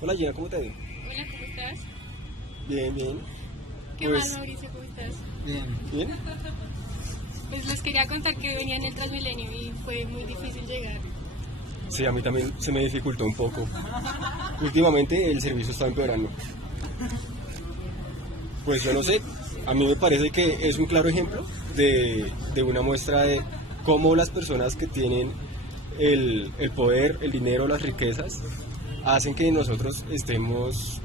Hola Gina, ¿cómo te va? Hola, ¿cómo estás? Bien, bien. ¿Qué Pues, más, Mauricio? ¿Cómo estás? Bien, bien. Pues les quería contar que venía en el Transmilenio y fue muy difícil llegar. Sí, a mí también se me dificultó un poco. Últimamente el servicio está empeorando. Pues yo no sé, a mí me parece que es un claro ejemplo de una muestra de cómo las personas que tienen el poder, el dinero, las riquezas, hacen que nosotros estemos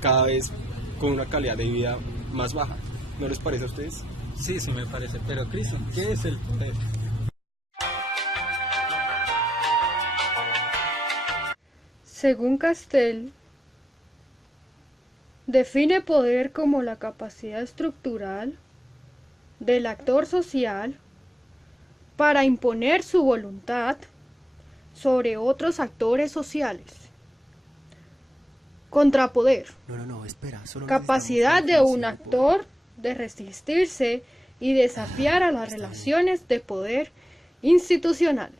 cada vez con una calidad de vida más baja. ¿No les parece a ustedes? sí, sí me parece. Pero Cristian, ¿qué es el poder? Según Castell, define poder como la capacidad estructural del actor social para imponer su voluntad sobre otros actores sociales. Contrapoder, No, espera, solo capacidad necesitamos de la un definición de poder. actor de resistirse y desafiar a las Está bien. relaciones de poder institucional.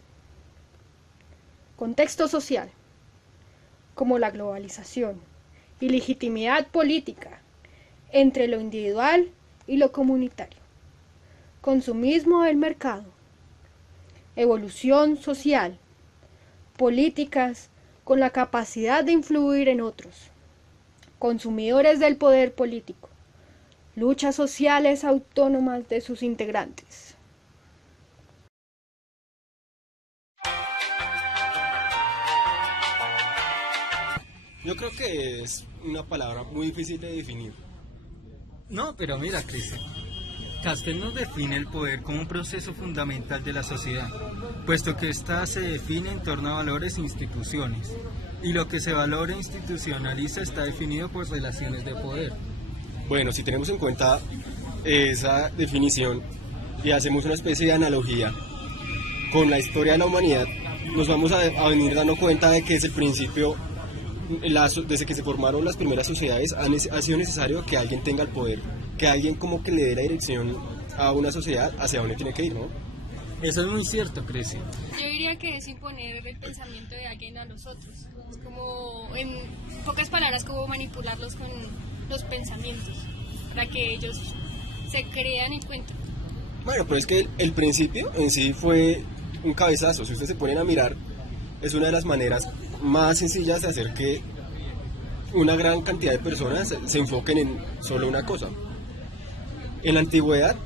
Contexto social, como la globalización y legitimidad política entre lo individual y lo comunitario. Consumismo del mercado, evolución social, políticas con la capacidad de influir en otros, consumidores del poder político, luchas sociales autónomas de sus integrantes. Yo creo que es una palabra muy difícil de definir. No, pero mira, Cristian. Castell nos define el poder como un proceso fundamental de la sociedad, puesto que ésta se define en torno a valores e instituciones, y lo que se valora e institucionaliza está definido por relaciones de poder. Bueno, si tenemos en cuenta esa definición y hacemos una especie de analogía con la historia de la humanidad, nos vamos a venir dando cuenta de que desde el principio, desde que se formaron las primeras sociedades, ha sido necesario que alguien tenga el poder, que alguien como que le dé la dirección a una sociedad hacia dónde tiene que ir, ¿no? Eso es muy cierto, Cristian. Yo diría que es imponer el pensamiento de alguien a nosotros. Es como, en pocas palabras, como manipularlos con los pensamientos para que ellos se crean y cuenten. Bueno, pero es que el principio en sí fue un cabezazo. Si ustedes se ponen a mirar, es una de las maneras más sencillas de hacer que una gran cantidad de personas se enfoquen en solo una cosa. En la antigüedad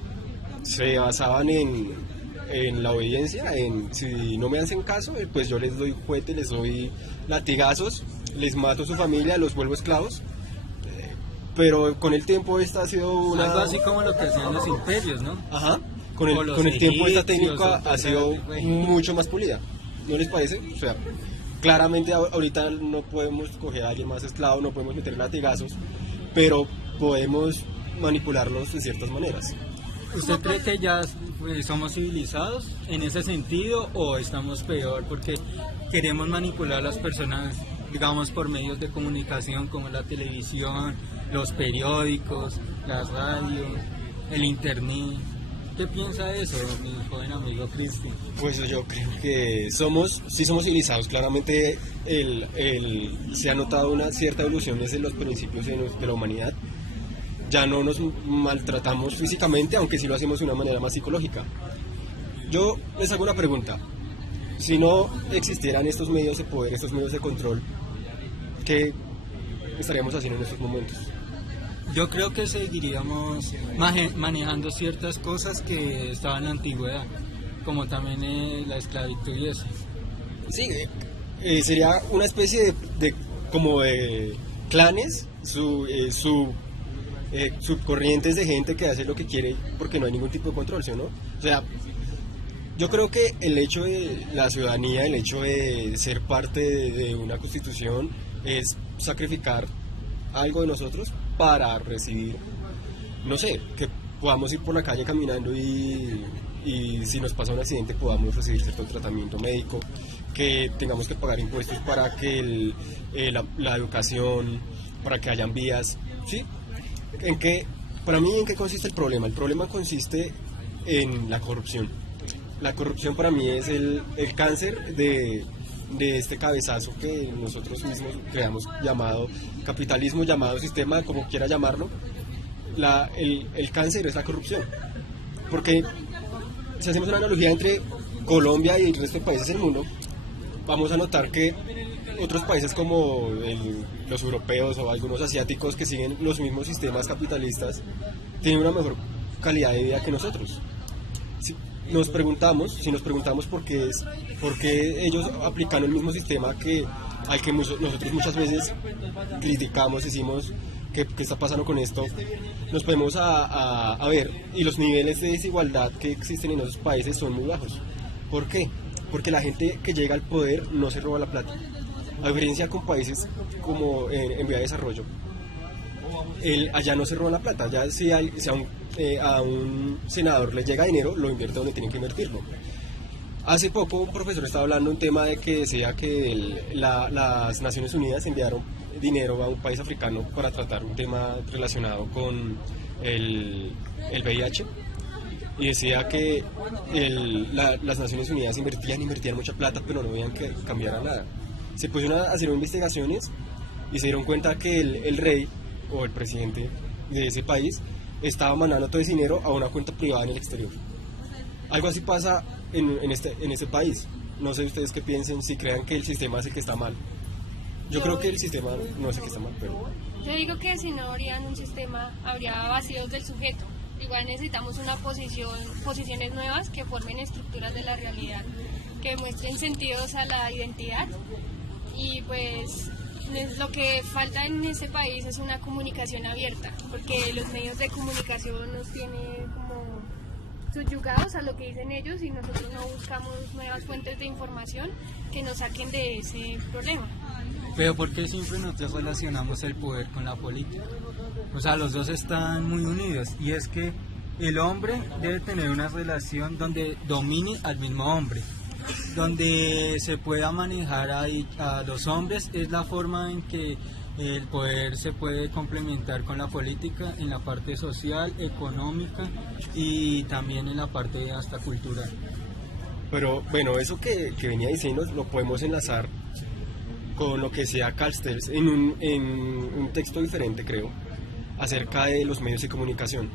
se basaban en la obediencia, en si no me hacen caso, pues yo les doy juguete, les doy latigazos, les mato a su familia, los vuelvo esclavos. Pero con el tiempo esta ha sido una... Algo así como lo que hacían los imperios, ¿no? Ajá, O los con el tiempo esta egipcios, técnica o ha sido cosas así. mucho más pulida, ¿no les parece? O sea, claramente ahorita no podemos coger a alguien más esclavo, no podemos meter latigazos, pero podemos manipularlos de ciertas maneras. ¿Usted cree que ya somos civilizados en ese sentido o estamos peor porque queremos manipular a las personas, digamos, por medios de comunicación como la televisión, los periódicos, las radios, el internet? ¿Qué piensa de eso, mi joven amigo Cristian? Pues yo creo que sí somos civilizados, claramente se ha notado una cierta evolución desde los principios de la humanidad. Ya no nos maltratamos físicamente, aunque sí lo hacemos de una manera más psicológica. Yo les hago una pregunta. Si no existieran estos medios de poder, estos medios de control, ¿qué estaríamos haciendo en estos momentos? Yo creo que seguiríamos manejando ciertas cosas que estaban en la antigüedad, como también la esclavitud y eso. Sí, sería una especie como de clanes, subcorrientes de gente que hace lo que quiere porque no hay ningún tipo de control, ¿sí o no? O sea, yo creo que el hecho de la ciudadanía, el hecho de ser parte de una constitución es sacrificar algo de nosotros para recibir, no sé, que podamos ir por la calle caminando y si nos pasa un accidente podamos recibir cierto tratamiento médico, que tengamos que pagar impuestos para que la educación, para que hayan vías, ¿sí? Para mí, ¿en qué consiste el problema? El problema consiste en la corrupción. La corrupción para mí es el cáncer de este cabezazo que nosotros mismos creamos, llamado capitalismo, llamado sistema, como quiera llamarlo. El cáncer es la corrupción, porque si hacemos una analogía entre Colombia y el resto de países del mundo, vamos a notar que otros países como los europeos o algunos asiáticos que siguen los mismos sistemas capitalistas tienen una mejor calidad de vida que nosotros. Si nos preguntamos por qué ellos aplican el mismo sistema al que nosotros muchas veces criticamos, decimos ¿qué está pasando con esto? Nos podemos a ver, y los niveles de desigualdad que existen en esos países son muy bajos. ¿Por qué? Porque la gente que llega al poder no se roba la plata. A diferencia con países como en vía de desarrollo, allá no se roba la plata. Allá si a un senador le llega dinero, lo invierte donde tienen que invertirlo. Hace poco un profesor estaba hablando un tema de que decía que las Naciones Unidas enviaron dinero a un país africano para tratar un tema relacionado con el VIH, y decía que las Naciones Unidas invertían mucha plata, pero no veían que cambiara nada. Se pusieron a hacer investigaciones y se dieron cuenta que el rey o el presidente de ese país estaba mandando todo ese dinero a una cuenta privada en el exterior. Algo así pasa en este país. No sé ustedes qué piensen, si crean que el sistema es el que está mal. Yo creo que el sistema no es el que está mal, pero... Yo digo que si no habría un sistema, habría vacíos del sujeto. Igual necesitamos posiciones nuevas que formen estructuras de la realidad, que muestren sentidos a la identidad. Y pues lo que falta en este país es una comunicación abierta, porque los medios de comunicación nos tienen como subyugados a lo que dicen ellos y nosotros no buscamos nuevas fuentes de información que nos saquen de ese problema. Pero ¿por qué siempre nosotros relacionamos el poder con la política? O sea, los dos están muy unidos, y es que el hombre debe tener una relación donde domine al mismo hombre, donde se pueda manejar a los hombres. Es la forma en que el poder se puede complementar con la política en la parte social, económica y también en la parte hasta cultural. Pero bueno, eso que venía diciendo lo podemos enlazar con lo que decía Castells en un texto diferente, creo, acerca de los medios de comunicación,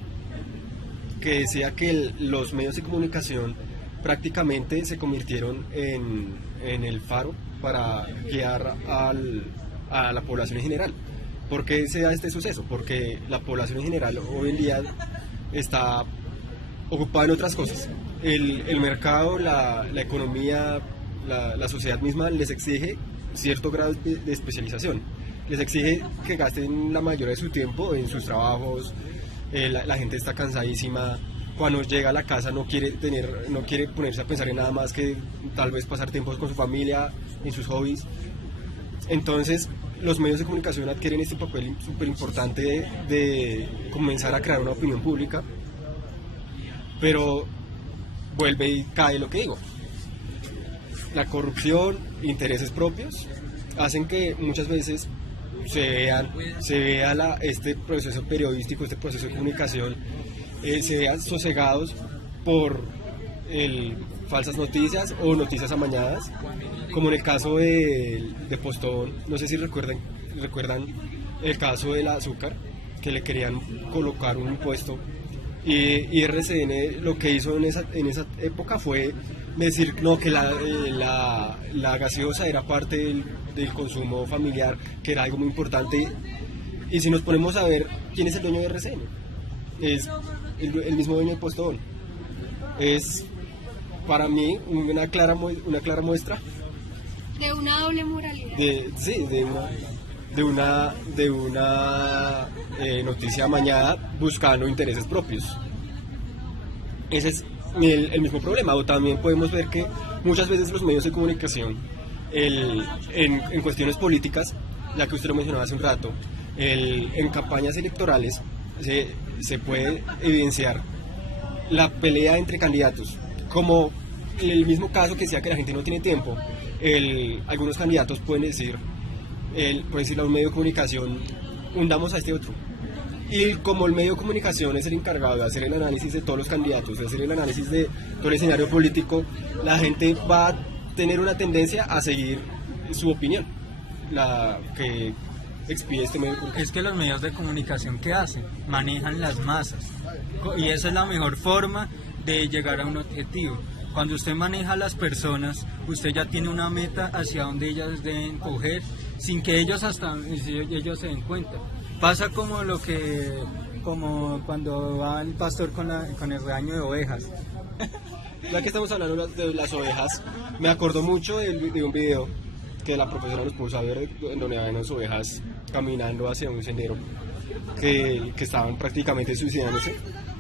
que decía que los medios de comunicación prácticamente se convirtieron en el faro para guiar a la población en general. ¿Por qué se da este suceso? Porque la población en general hoy en día está ocupada en otras cosas. El mercado, la economía, la sociedad misma les exige cierto grado de especialización. Les exige que gasten la mayoría de su tiempo en sus trabajos. La gente está cansadísima. Cuando llega a la casa no quiere ponerse a pensar en nada más que tal vez pasar tiempos con su familia, en sus hobbies. Entonces los medios de comunicación adquieren este papel súper importante de comenzar a crear una opinión pública, pero vuelve y cae lo que digo. La corrupción, intereses propios, hacen que muchas veces se vea este proceso periodístico, este proceso de comunicación, se vean sosegados por falsas noticias o noticias amañadas, como en el caso de Postobón. No sé si recuerdan el caso del azúcar, que le querían colocar un impuesto, y RCN lo que hizo en esa época fue decir no, que la gaseosa era parte del consumo familiar, que era algo muy importante. Y si nos ponemos a ver quién es el dueño de RCN, es el mismo dueño de Postobón. Es para mí una clara muestra de una doble moralidad. De una noticia amañada buscando intereses propios. Ese es el mismo problema. O también podemos ver que muchas veces los medios de comunicación en cuestiones políticas, ya que usted lo mencionaba hace un rato, en campañas electorales se puede evidenciar la pelea entre candidatos, como el mismo caso que decía que la gente no tiene tiempo. Algunos candidatos pueden decirle a un medio de comunicación, hundamos a este otro. Y como el medio de comunicación es el encargado de hacer el análisis de todos los candidatos, de hacer el análisis de todo el escenario político, la gente va a tener una tendencia a seguir su opinión, la que expide este medio de comunicación. Es que los medios de comunicación, ¿qué hacen? Manejan las masas. Y esa es la mejor forma de llegar a un objetivo. Cuando usted maneja a las personas, usted ya tiene una meta hacia donde ellas deben coger, sin que ellos ellos se den cuenta. Pasa como cuando va el pastor con el rebaño de ovejas. Ya que estamos hablando de las ovejas, me acordó mucho de un video que la profesora nos puso a ver, en donde había unas ovejas caminando hacia un sendero que estaban prácticamente suicidándose,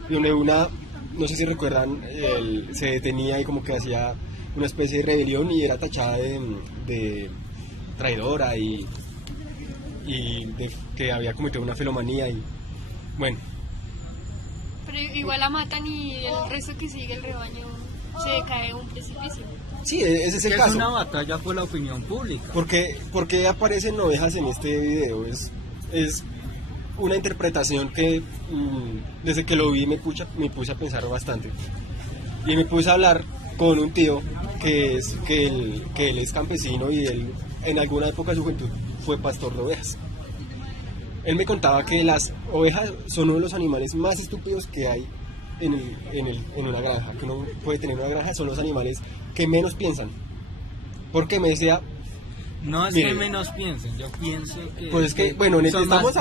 y donde una, no sé si recuerdan, se detenía y como que hacía una especie de rebelión y era tachada de traidora y de que había cometido una felomanía y bueno. Pero igual la matan y el resto que sigue el rebaño se cae a un precipicio. Sí, ese es el caso. Es una batalla por la opinión pública. ¿Por qué aparecen ovejas en este video? Es una interpretación que desde que lo vi me puse a pensar bastante. Y me puse a hablar con un tío que él es campesino y él en alguna época de su juventud fue pastor de ovejas. Él me contaba que las ovejas son uno de los animales más estúpidos que hay en una granja, que uno puede tener en una granja. Son los animales que menos piensan. Porque me decía... No es mire, que menos piensen, yo pienso que... Pues es que, bueno, estamos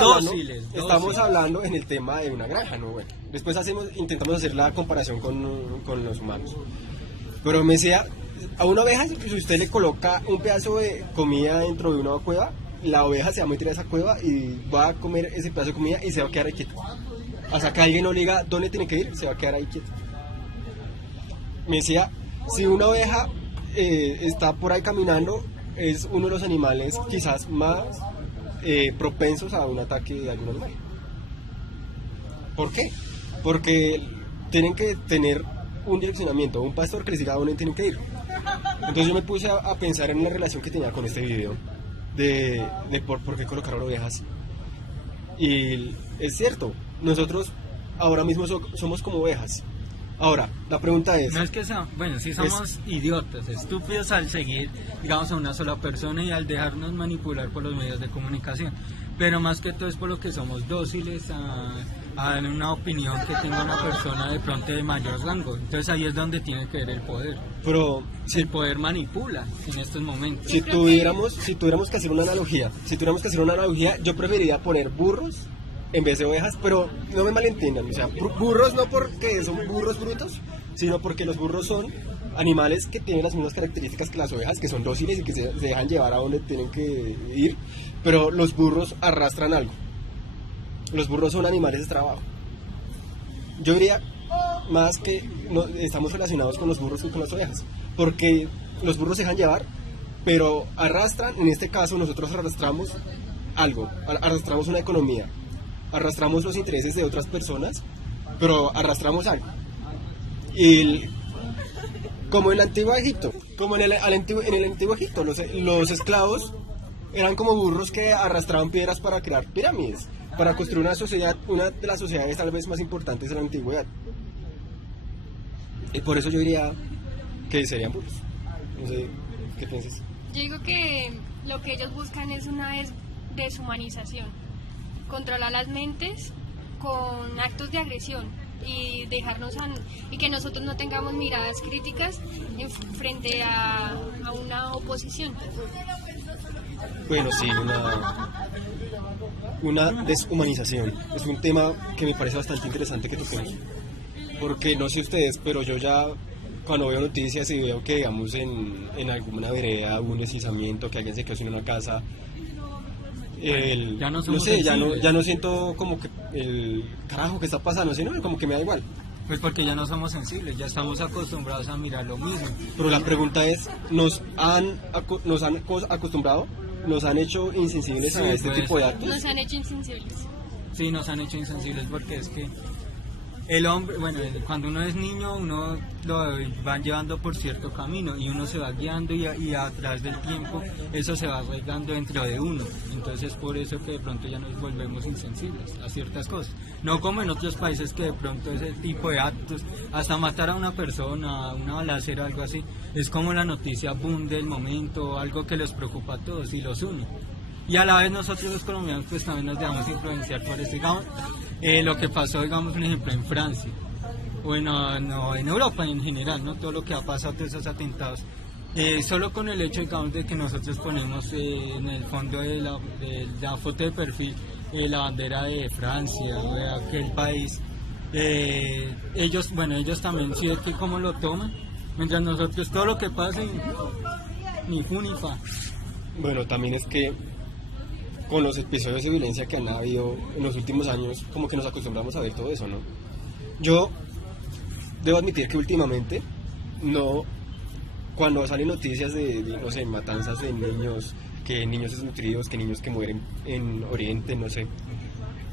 hablando en el tema de una granja, ¿no? Bueno, después intentamos hacer la comparación con los humanos. Pero me decía, a una oveja, si usted le coloca un pedazo de comida dentro de una cueva, la oveja se va a meter a esa cueva y va a comer ese pedazo de comida y se va a quedar ahí quieto. Hasta que alguien no le diga dónde tiene que ir, se va a quedar ahí quieto. Me decía, si una oveja está por ahí caminando, es uno de los animales quizás más propensos a un ataque de algún animal. ¿Por qué? Porque tienen que tener un direccionamiento, un pastor que les diga a dónde tienen que ir. Entonces yo me puse a pensar en la relación que tenía con este video de por qué colocaron ovejas. Y es cierto, nosotros ahora mismo somos como ovejas. Ahora, la pregunta es... No es que sí somos idiotas, estúpidos al seguir, digamos, a una sola persona y al dejarnos manipular por los medios de comunicación. Pero más que todo es por lo que somos dóciles a una opinión que tenga una persona de pronto de mayor rango. Entonces ahí es donde tiene que ver el poder. Pero si el poder manipula en estos momentos. Si tuviéramos que hacer una analogía, yo preferiría poner burros en vez de ovejas, pero no me malentiendan, o sea, burros no porque son burros brutos, sino porque los burros son animales que tienen las mismas características que las ovejas, que son dóciles y que se dejan llevar a donde tienen que ir, pero los burros arrastran algo. Los burros son animales de trabajo. Yo diría más que estamos relacionados con los burros que con las ovejas, porque los burros se dejan llevar, pero arrastran, en este caso nosotros arrastramos algo, arrastramos una economía, arrastramos los intereses de otras personas, pero arrastramos algo. Y como en el antiguo Egipto, en el antiguo Egipto, los esclavos eran como burros que arrastraban piedras para crear pirámides, para construir una sociedad, una de las sociedades tal vez más importantes de la antigüedad. Y por eso yo diría que serían burros. No sé, ¿qué piensas? Yo digo que lo que ellos buscan es una deshumanización, controlar las mentes con actos de agresión y y que nosotros no tengamos miradas críticas frente a una oposición. Bueno, sí, una deshumanización. Es un tema que me parece bastante interesante que toquemos. Porque no sé ustedes, pero yo ya cuando veo noticias y veo que, digamos, en alguna vereda hubo un deslizamiento, que alguien se quedó sin una casa, ya no siento como que el carajo que está pasando, sino como que me da igual. Pues porque ya no somos sensibles, ya estamos acostumbrados a mirar lo mismo. Pero la pregunta es, ¿nos han acostumbrado? ¿Nos han hecho insensibles a este tipo de actos? Nos han hecho insensibles. Sí, nos han hecho insensibles porque es que el hombre, bueno, cuando uno es niño, uno lo van llevando por cierto camino y uno se va guiando y a través del tiempo eso se va arraigando dentro de uno. Entonces por eso que de pronto ya nos volvemos insensibles a ciertas cosas. No como en otros países que de pronto ese tipo de actos, hasta matar a una persona, una balacera, algo así, es como la noticia boom del momento, algo que les preocupa a todos y los une. Y a la vez nosotros los colombianos pues también nos dejamos influenciar por eso, digamos, lo que pasó, digamos, un ejemplo en Francia, o en Europa en general, ¿no? Todo lo que ha pasado, todos esos atentados. Solo con el hecho, digamos, de que nosotros ponemos en el fondo de la foto de perfil la bandera de Francia, de aquel país, ellos también sí es que cómo lo toman, mientras nosotros todo lo que pase, ni fu ni fa. Bueno, también es que con los episodios de violencia que han habido en los últimos años, como que nos acostumbramos a ver todo eso, ¿no? Yo debo admitir que últimamente, no, cuando salen noticias no sé, matanzas de niños, que niños desnutridos, que niños que mueren en Oriente, no sé,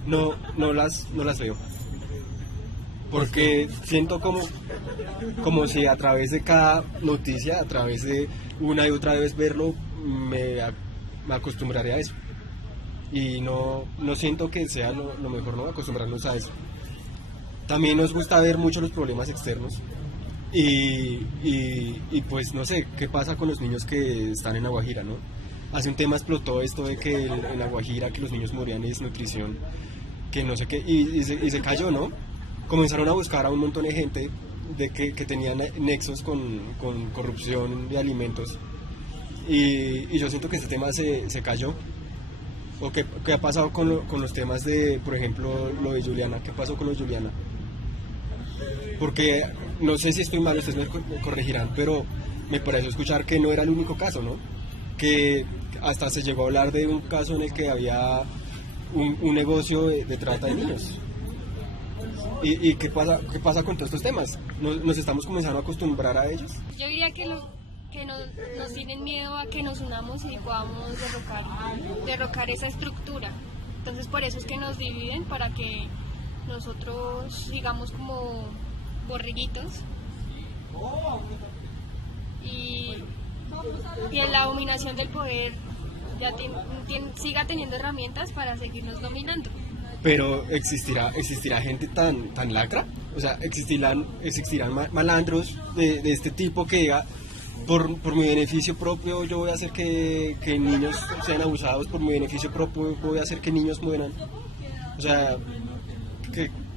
no las veo. Porque siento como si a través de cada noticia, a través de una y otra vez verlo, me acostumbraré a eso. Y no siento que sea lo mejor, ¿no? Acostumbrarnos a eso. También nos gusta ver mucho los problemas externos y pues no sé, ¿qué pasa con los niños que están en La Guajira, no? Hace un tema explotó esto de que en La Guajira que los niños morían de desnutrición, que no sé qué, y se cayó, ¿no? Comenzaron a buscar a un montón de gente que tenían nexos con corrupción de alimentos y yo siento que este tema se cayó. ¿O qué ha pasado con los temas de, por ejemplo, lo de Juliana? ¿Qué pasó con lo de Juliana? Porque, no sé si estoy mal, ustedes me corregirán, pero me pareció escuchar que no era el único caso, ¿no? Que hasta se llegó a hablar de un caso en el que había un negocio de trata de niños. ¿Y qué pasa con todos estos temas? ¿Nos estamos comenzando a acostumbrar a ellos? Yo diría que nos tienen miedo a que nos unamos y podamos derrocar esa estructura. Entonces por eso es que nos dividen, para que nosotros sigamos como borreguitos y en la dominación del poder ya siga teniendo herramientas para seguirnos dominando. Pero existirá gente tan lacra, o sea, existirán malandros de este tipo que diga, por mi beneficio propio yo voy a hacer que niños sean abusados, por mi beneficio propio voy a hacer que niños mueran. O sea,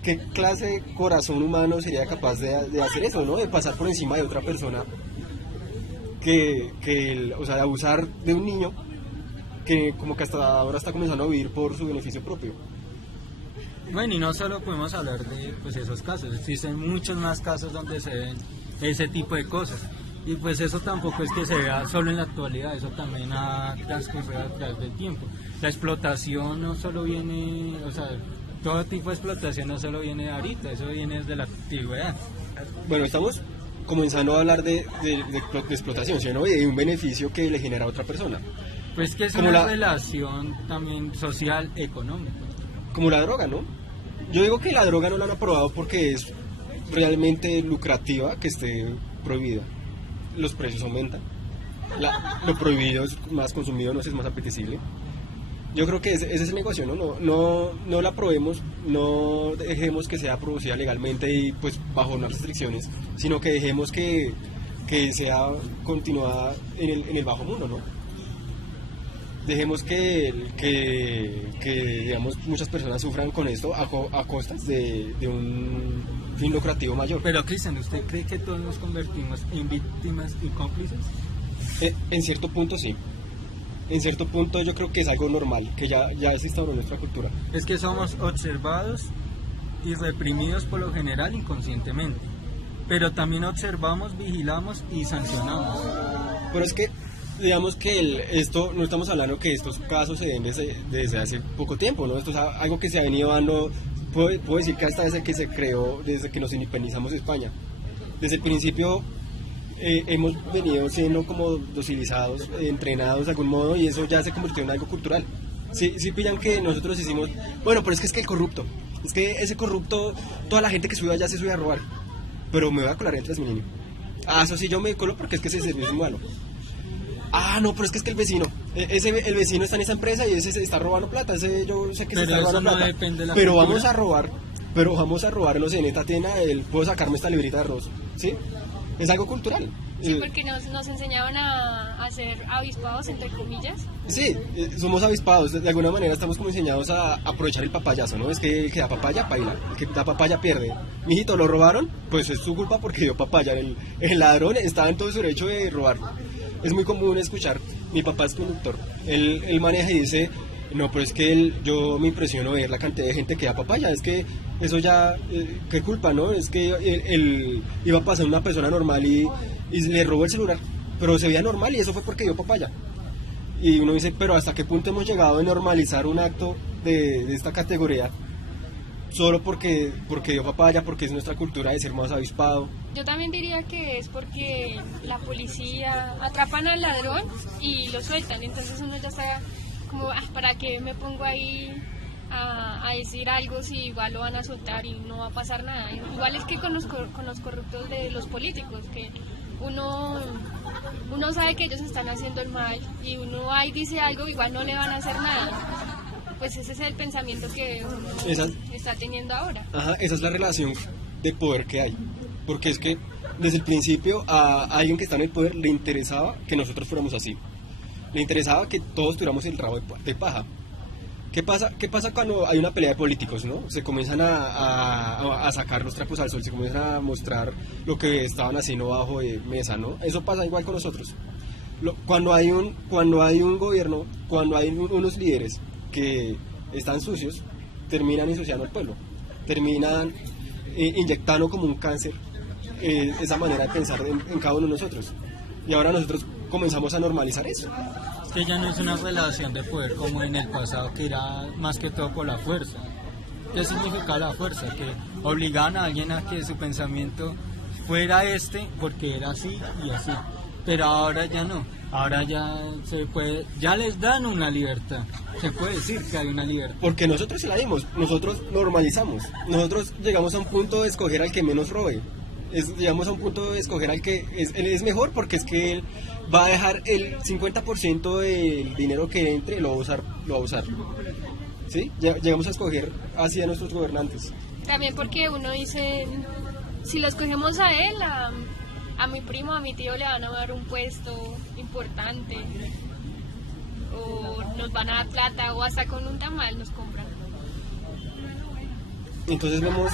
¿qué clase de corazón humano sería capaz de hacer eso, ¿no? De pasar por encima de otra persona, o sea, de abusar de un niño que como que hasta ahora está comenzando a vivir por su beneficio propio. Bueno, y no solo podemos hablar de pues, esos casos, existen muchos más casos donde se ven ese tipo de cosas. Y pues eso tampoco es que se vea solo en la actualidad, eso también ha transcurrido a través del tiempo. La explotación no solo viene, o sea, todo tipo de explotación no solo viene de ahorita, eso viene desde la antigüedad. Bueno, estamos comenzando a hablar de explotación, ¿sí, no? Y de un beneficio que le genera a otra persona. Pues que es como una relación también social, económica. Como la droga, ¿no? Yo digo que la droga no la han aprobado porque es realmente lucrativa que esté prohibida. Los precios aumentan, lo prohibido es más consumido, no sé, es más apetecible. Yo creo que ese es el negocio, ¿no? No la probemos, no dejemos que sea producida legalmente y pues bajo unas restricciones, sino que dejemos que sea continuada en el bajo mundo, ¿no? Dejemos que digamos, muchas personas sufran con esto a costas de un fin lucrativo mayor. Pero Cristian, ¿usted cree que todos nos convertimos en víctimas y cómplices? En cierto punto sí. En cierto punto yo creo que es algo normal, que ya se instauró en nuestra cultura. Es que somos observados y reprimidos por lo general inconscientemente, pero también observamos, vigilamos y sancionamos. Pero es que digamos que esto, no estamos hablando que estos casos se den desde hace poco tiempo, ¿no? Esto es algo que se ha venido dando, puedo decir que hasta desde que se creó, desde que nos independizamos de España. Desde el principio hemos venido siendo como docilizados, entrenados de algún modo, y eso ya se convirtió en algo cultural. Sí pillan que nosotros hicimos, bueno, pero es que el corrupto, Es que ese corrupto, toda la gente que sube allá se sube a robar. Pero me voy a colar en Transmilenio. Ah, eso sí, yo me colo porque es que ese servicio es malo. Ah, no, pero es que el vecino, el vecino está en esa empresa y ese se está robando plata, ese yo sé que se Pero está eso robando no plata. depende de la Pero cultura. vamos a robar, no sé, en esta tienda, puedo sacarme esta librita de arroz, ¿sí? Es algo cultural. Sí, porque nos enseñaban a ser avispados, entre comillas. Sí, somos avispados, de alguna manera estamos como enseñados a aprovechar el papayazo, ¿no? Es que el que da papaya, baila, el que da papaya pierde. Mijito, ¿lo robaron? Pues es su culpa porque dio papaya. El ladrón estaba en todo su derecho de robar. Es muy común escuchar, mi papá es conductor, él maneja y dice, no, pero es que yo me impresiono ver la cantidad de gente que da papaya, es que eso ya, qué culpa, ¿no? Es que él iba a pasar una persona normal y le robó el celular, pero se veía normal y eso fue porque dio papaya. Y uno dice, pero ¿hasta qué punto hemos llegado a normalizar un acto de esta categoría? Solo porque dio papaya, porque es nuestra cultura de ser más avispado. Yo también diría que es porque la policía atrapan al ladrón y lo sueltan, entonces uno ya está como, ¿para qué me pongo ahí a decir algo si igual lo van a soltar y no va a pasar nada? Igual es que con los corruptos de los políticos, que uno sabe que ellos están haciendo el mal y uno ahí dice algo, igual no le van a hacer nada. Pues ese es el pensamiento que uno está teniendo ahora. Ajá, esa es la relación de poder que hay. Porque es que desde el principio a alguien que está en el poder le interesaba que nosotros fuéramos así. Le interesaba que todos tuviéramos el rabo de paja. ¿Qué pasa cuando hay una pelea de políticos, no? Se comienzan a sacar los trapos al sol, se comienzan a mostrar lo que estaban haciendo bajo de mesa, ¿no? Eso pasa igual con nosotros. Cuando hay un gobierno, cuando hay unos líderes que están sucios, terminan ensuciando al pueblo, terminan inyectando como un cáncer esa manera de pensar en cada uno de nosotros. Y ahora nosotros comenzamos a normalizar eso. Es que ya no es una relación de poder como en el pasado, que era más que todo por la fuerza. ¿Qué significa la fuerza? Que obligaban a alguien a que su pensamiento fuera porque era así y así. Pero ahora ya no. Ahora ya se puede, ya les dan una libertad. Se puede decir que hay una libertad. Porque nosotros se la dimos, nosotros normalizamos. Nosotros llegamos a un punto de escoger al que menos robe. Llegamos a un punto de escoger al que él es mejor, porque es que él va a dejar el 50% del dinero que entre, lo va a usar. ¿Sí? Llegamos a escoger así a nuestros gobernantes. También porque uno dice, si lo escogemos a él, a mi primo, a mi tío le van a dar un puesto importante, o nos van a dar plata, o hasta con un tamal nos compran. Entonces vemos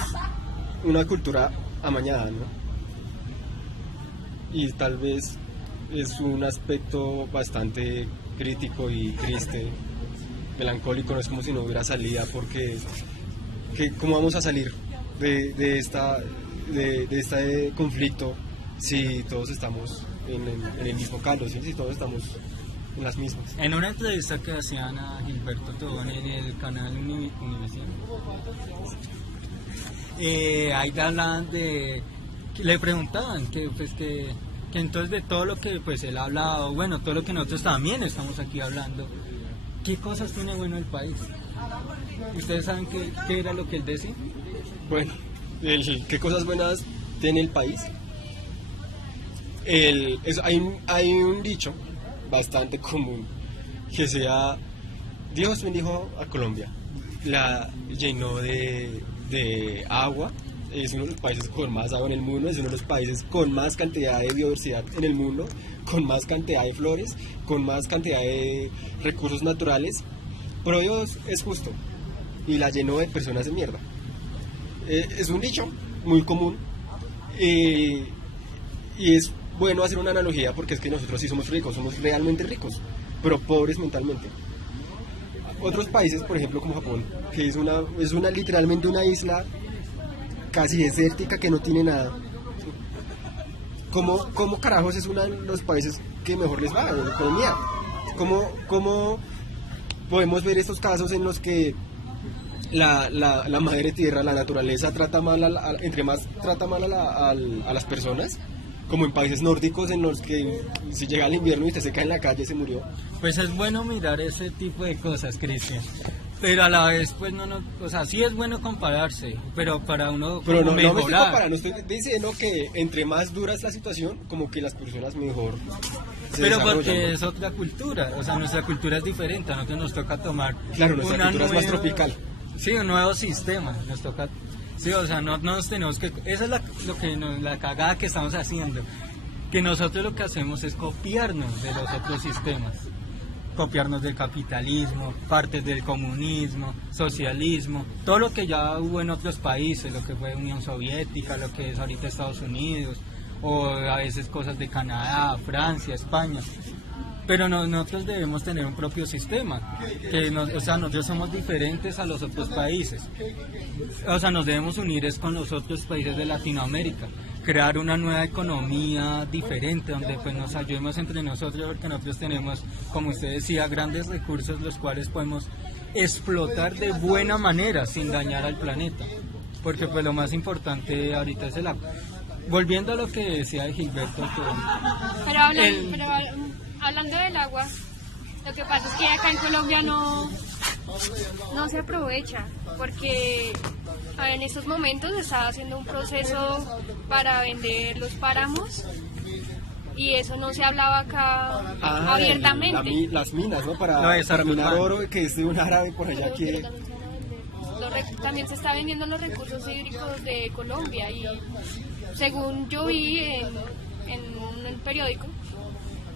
una cultura amañada, ¿no? Y tal vez es un aspecto bastante crítico y triste, melancólico, no es como si no hubiera salida, porque ¿cómo vamos a salir de este conflicto si todos estamos en el mismo caldo, si todos estamos en las mismas? En una entrevista que hacían a Gilberto Tobón en el canal Univisión, ahí te hablaban le preguntaban que entonces de todo lo que pues él ha hablado, bueno, todo lo que nosotros también estamos aquí hablando, ¿qué cosas tiene bueno el país? ¿Ustedes saben qué era lo que él decía? Bueno, ¿qué cosas buenas tiene el país? Hay un dicho bastante común que sea: Dios bendijo a Colombia, la llenó de agua, es uno de los países con más agua en el mundo, es uno de los países con más cantidad de biodiversidad en el mundo, con más cantidad de flores, con más cantidad de recursos naturales, pero Dios es justo y la llenó de personas de mierda. Es un dicho muy común y es bueno hacer una analogía, porque es que nosotros sí somos ricos, somos realmente ricos, pero pobres mentalmente. Otros países, por ejemplo como Japón, que es literalmente una isla casi desértica que no tiene nada. ¿Cómo carajos es uno de los países que mejor les va en la economía? ¿Cómo podemos ver estos casos en los que la madre tierra, la naturaleza trata mal entre más trata mal a las personas, como en países nórdicos en los que si llega el invierno y usted se cae en la calle se murió? Pues es bueno mirar ese tipo de cosas, Cristian, pero a la vez pues no, o sea, sí es bueno compararse, pero para uno Pero como no me estoy mejorar. comparando, estoy diciendo que entre más dura es la situación, como que las personas mejor se Pero desarrollan, porque ¿no? es otra cultura, o sea, nuestra cultura es diferente, a nosotros nos toca tomar Claro, nuestra una cultura es más tropical. Sí, un nuevo sistema, nos toca, sí, o sea, no nos tenemos que, esa es la cagada que estamos haciendo, que nosotros lo que hacemos es copiarnos de los otros sistemas, copiarnos del capitalismo, partes del comunismo, socialismo, todo lo que ya hubo en otros países, lo que fue Unión Soviética, lo que es ahorita Estados Unidos, o a veces cosas de Canadá, Francia, España. Pero nosotros debemos tener un propio sistema, o sea, nosotros somos diferentes a los otros países. O sea, nos debemos unir es con los otros países de Latinoamérica, crear una nueva economía diferente, donde pues nos ayudemos entre nosotros, porque nosotros tenemos, como usted decía, grandes recursos los cuales podemos explotar de buena manera, sin dañar al planeta. Porque pues lo más importante ahorita es el agua. Volviendo a lo que decía Gilberto, Pero hablando del agua, lo que pasa es que acá en Colombia no se aprovecha, porque en estos momentos se está haciendo un proceso para vender los páramos y eso no se hablaba acá abiertamente. Las minas, ¿no? No, Para exacto, minar man. oro, que es de un árabe por allá Pero que... también se van a vender. También se está vendiendo los recursos hídricos de Colombia y según yo vi en un periódico,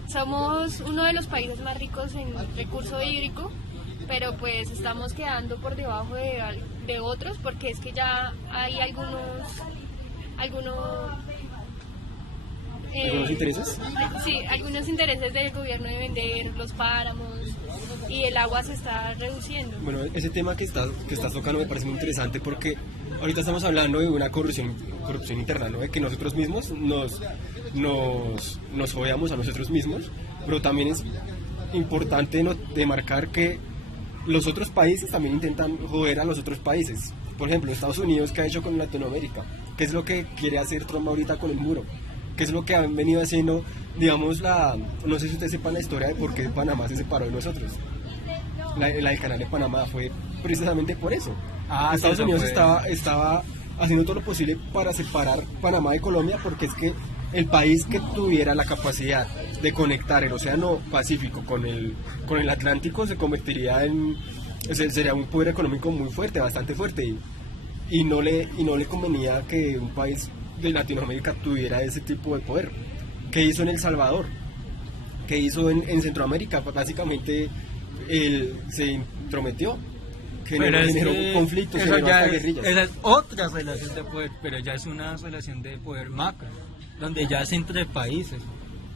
somos uno de los países más ricos en recurso hídrico, pero pues estamos quedando por debajo de otros porque es que ya hay algunos ¿Algunos intereses? Sí, algunos intereses del gobierno de vender los páramos y el agua se está reduciendo. Bueno, ese tema que estás tocando me parece muy interesante porque ahorita estamos hablando de una corrupción interna, ¿no? De que nosotros mismos nos odiamos a nosotros mismos, pero también es importante demarcar que los otros países también intentan joder a los otros países. Por ejemplo, Estados Unidos, ¿qué ha hecho con Latinoamérica? ¿Qué es lo que quiere hacer Trump ahorita con el muro? ¿Qué es lo que han venido haciendo? Digamos, no sé si ustedes sepan la historia de por qué Panamá se separó de nosotros. El canal de Panamá fue precisamente por eso. Estados sí, Unidos fue. estaba haciendo todo lo posible para separar Panamá de Colombia porque es que el país que tuviera la capacidad de conectar el Océano Pacífico con el Atlántico se convertiría sería un poder económico muy fuerte, bastante fuerte y no le convenía que un país de Latinoamérica tuviera ese tipo de poder. ¿Qué hizo en El Salvador? ¿Qué hizo en Centroamérica? Básicamente se intrometió, generó conflictos, eso generó ya hasta es, guerrillas. esa es otra relación de poder, pero ya es una relación de poder macro, donde ya es entre países,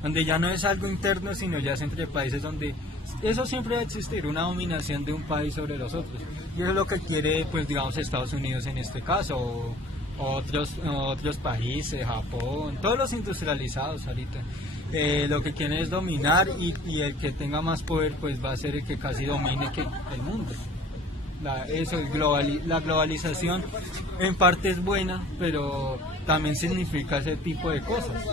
donde ya no es algo interno, sino ya es entre países, donde eso siempre va a existir, una dominación de un país sobre los otros. Y eso es lo que quiere, pues digamos, Estados Unidos en este caso, o otros países, Japón, todos los industrializados ahorita. Lo que quieren es dominar y el que tenga más poder pues va a ser el que casi domine el mundo. La globalización en parte es buena, pero también significa ese tipo de cosas.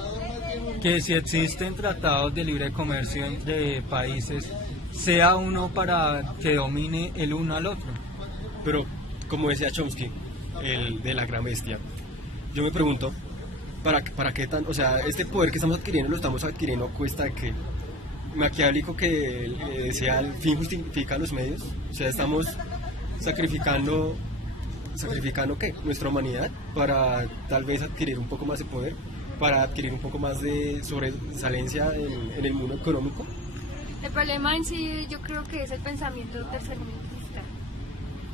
Que si existen tratados de libre comercio entre países, sea uno para que domine el uno al otro. Pero, como decía Chomsky, el de la gran bestia, yo me pregunto, ¿para qué tan, o sea, este poder que estamos adquiriendo lo estamos adquiriendo a cuesta de que maquiavélico que decía el fin justifica los medios? O sea, estamos sacrificando ¿qué? Nuestra humanidad para tal vez adquirir un poco más de poder, para adquirir un poco más de sobresalencia en el mundo económico. El problema en sí yo creo que es el pensamiento tercermundista,